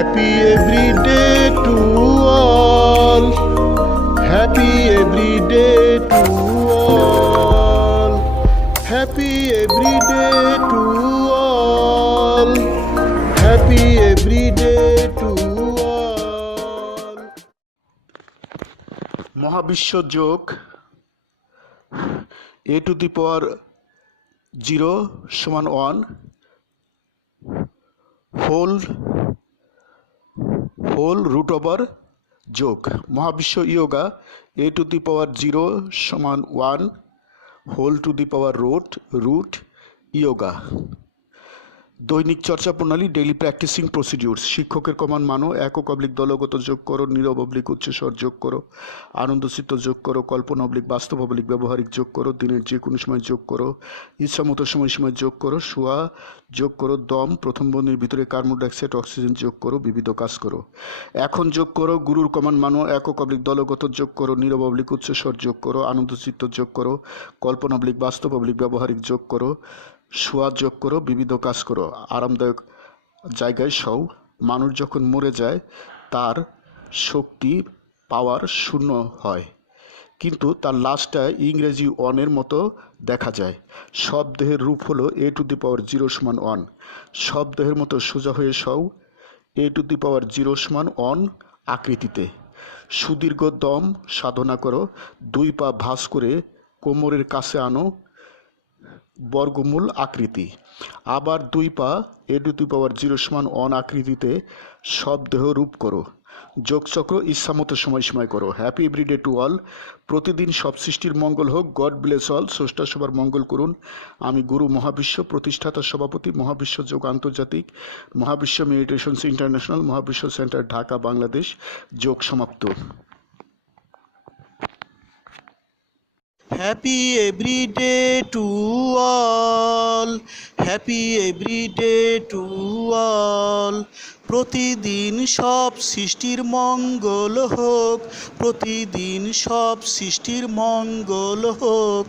Happy every day to all. Happy every day to all. Happy every day to all. Happy every day to all. মহাবিশ্ব যোগ a to the power 0 সমান 1 whole root over যোগ মহাবিশ্ব yoga a to the power 0 সমান 1 whole to the power root yoga দৈনিক চর্চা প্রণালী daily practising procedures শিক্ষকের কমান মানো একক অবলিক দলগত যোগ করো নীরব অবলিক উচ্চস্বর যোগ করো আনন্দচিত্ত যোগ করো কল্পনা অবলিক বাস্তব অবলিক ব্যবহারিক যোগ করো দিনের যে কোনো সময় যোগ করো ইচ্ছামতো সময় যোগ করো শোয়া যোগ করো দম প্রথম বন্ধনীর ভিতরে কার্বন ডাইঅক্সাইড অক্সিজেন যোগ করো বিবিধ কাজ করো এখন যোগ করো গুরুর কমান মানো একক অবলিক দলগত যোগ করো নীরব অবলিক উচ্চস্বর যোগ করো আনন্দচিত্ত যোগ করো কল্পনা অবলিক বাস্তব অবলিক ব্যবহারিক যোগ করো শোয়া যোগ করো বিবিধ কাজ করো আরামদায়ক জায়গায় শও মানুষ যখন মরে যায় তার শক্তি পাওয়ার শূন্য হয় কিন্তু তার লাশটা ইংরেজি অনের মতো দেখা যায় সব দেহের রূপ হলো a to the power 0 সমান 1 সব দেহের মতো সোজা হয়ে Shaw a to the power 0 সমান 1 আকৃতিতে সুদীর্ঘ দম সাধনা করো 2 পা ভাঁজ করে কোমরের কাছে আনো বর্গমূল আকৃতি আবার 2 পা a to the power 0 সমান 1 আকৃতিতে সব দেহ রূপ করো যোগচক্র ইচ্ছামতো সময় করো হ্যাপি এভরিডে টু অল প্রতিদিন সব সৃষ্টির মঙ্গল হোক গড ব্লেস অল স্রষ্টা সবার মঙ্গল করুন আমি গুরু মহাবিশ্ব প্রতিষ্ঠাতা সভাপতি মহাবিশ্ব যোগ আন্তর্জাতিক মহাবিশ্ব মেডিটেশনস ইন্টারন্যাশনাল মহাবিশ্ব সেন্টার ঢাকা বাংলাদেশ যোগ সমাপ্ত Happy every day to all. Happy every day to all. প্রতিদিন সব সৃষ্টির মঙ্গল হোক প্রতিদিন সব সৃষ্টির মঙ্গল হোক